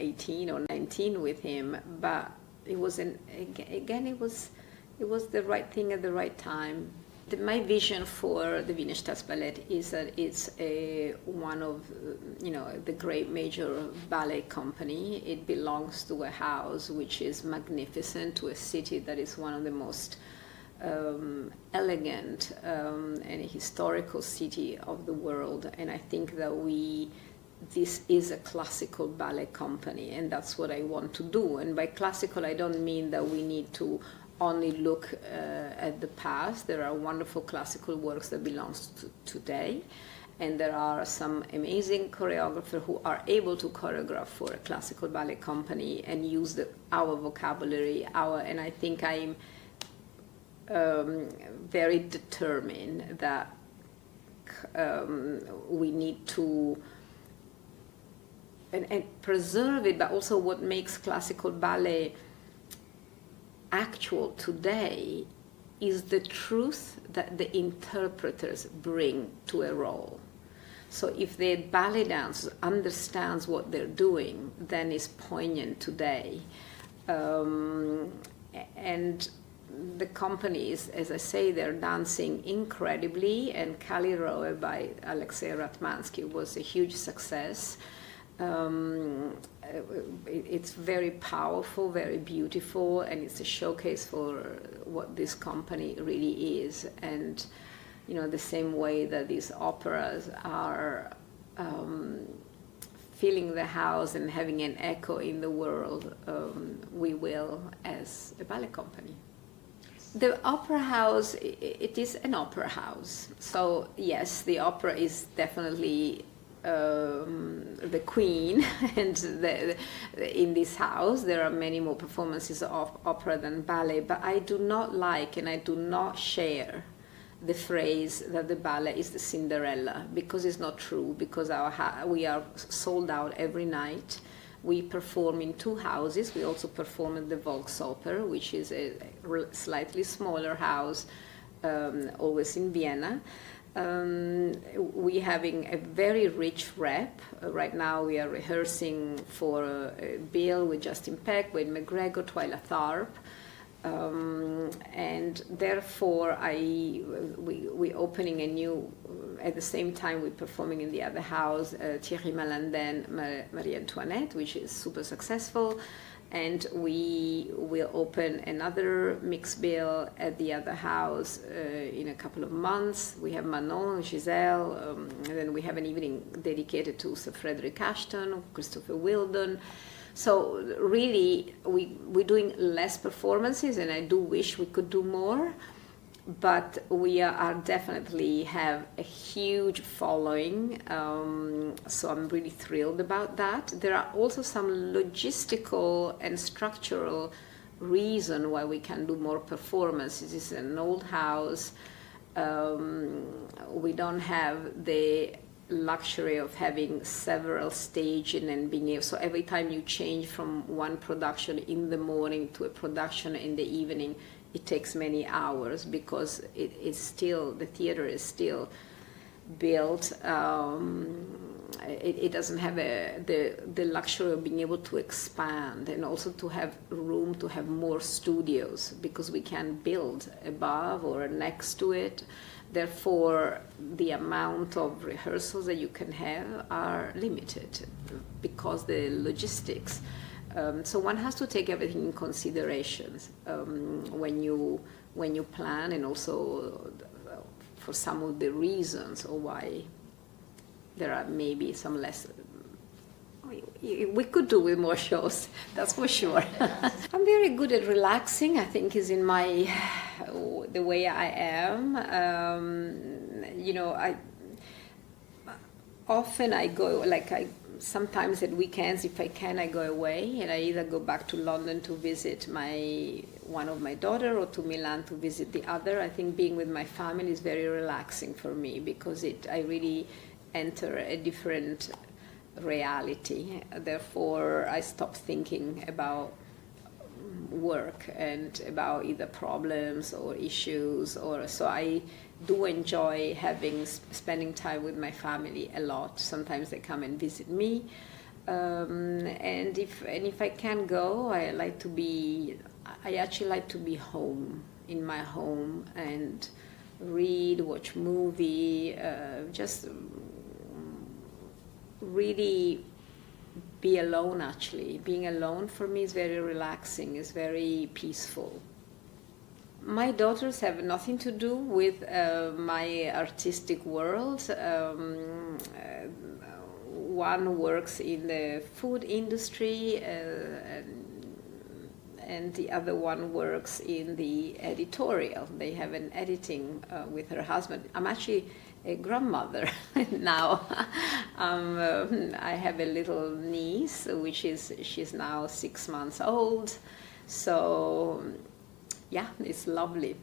18 or 19 with him, but it was it was the right thing at the right time. My vision for the Wiener Staatsballet is that it's one of the great major ballet company. It belongs to a house which is magnificent, to a city that is one of the most elegant and historical city of the world. And I think that this is a classical ballet company, and that's what I want to do. And by classical, I don't mean that we need to only look at the past. There are wonderful classical works that belongs to today, and there are some amazing choreographers who are able to choreograph for a classical ballet company and use our vocabulary, and I think I'm very determined that we need to and preserve it, but also what makes classical ballet actual today is the truth that the interpreters bring to a role. So if the ballet dancer understands what they're doing, then it's poignant today. And the companies, as I say, they're dancing incredibly, and Kali Roe by Alexei Ratmansky was a huge success. It's very powerful, very beautiful, and it's a showcase for what this company really is. And the same way that these operas are filling the house and having an echo in the world, we will as a ballet company. The opera house, it is an opera house. So yes, the opera is definitely the queen, and in this house there are many more performances of opera than ballet, but I do not like and I do not share the phrase that the ballet is the Cinderella, because it's not true, because we are sold out every night. We perform in 2 houses. We also perform at the Volksoper, which is a slightly smaller house, always in Vienna. We're having a very rich rep. Right now we are rehearsing for a bill with Justin Peck, Wade McGregor, Twyla Tharp, and therefore we're opening a new, at the same time we're performing in the other house, Thierry Malandin, Marie Antoinette, which is super successful. And we will open another mixed bill at the other house in a couple of months. We have Manon, Giselle, and then we have an evening dedicated to Sir Frederick Ashton, Christopher Wheeldon. So really, we're doing less performances, and I do wish we could do more. But we are definitely have a huge following, so I'm really thrilled about that. There are also some logistical and structural reasons why we can do more performances. It's an old house. We don't have the luxury of having several stages and being able, so every time you change from one production in the morning to a production in the evening, it takes many hours, because the theater is still built. It doesn't have the luxury of being able to expand, and also to have room to have more studios, because we can build above or next to it. Therefore, the amount of rehearsals that you can have are limited, because the logistics. So one has to take everything in consideration when you plan, and also for some of the reasons or why there are maybe some less. We could do with more shows, that's for sure. I'm very good at relaxing, I think, is in the way I am. I go, sometimes at weekends, if I can, I go away, and I either go back to London to visit one of my daughter, or to Milan to visit the other. I think being with my family is very relaxing for me, because I really enter a different reality. Therefore, I stop thinking about work and about either problems or issues, so I do enjoy spending time with my family a lot. Sometimes they come and visit me. And if I can go, I actually like to be home, in my home, and read, watch movie, just really be alone. Actually, being alone for me is very relaxing, is very peaceful. My daughters have nothing to do with my artistic world. One works in the food industry, and the other one works in the editorial. They have an editing with her husband. I'm actually a grandmother now. I have a little niece, she's now 6 months old. So yeah, it's lovely.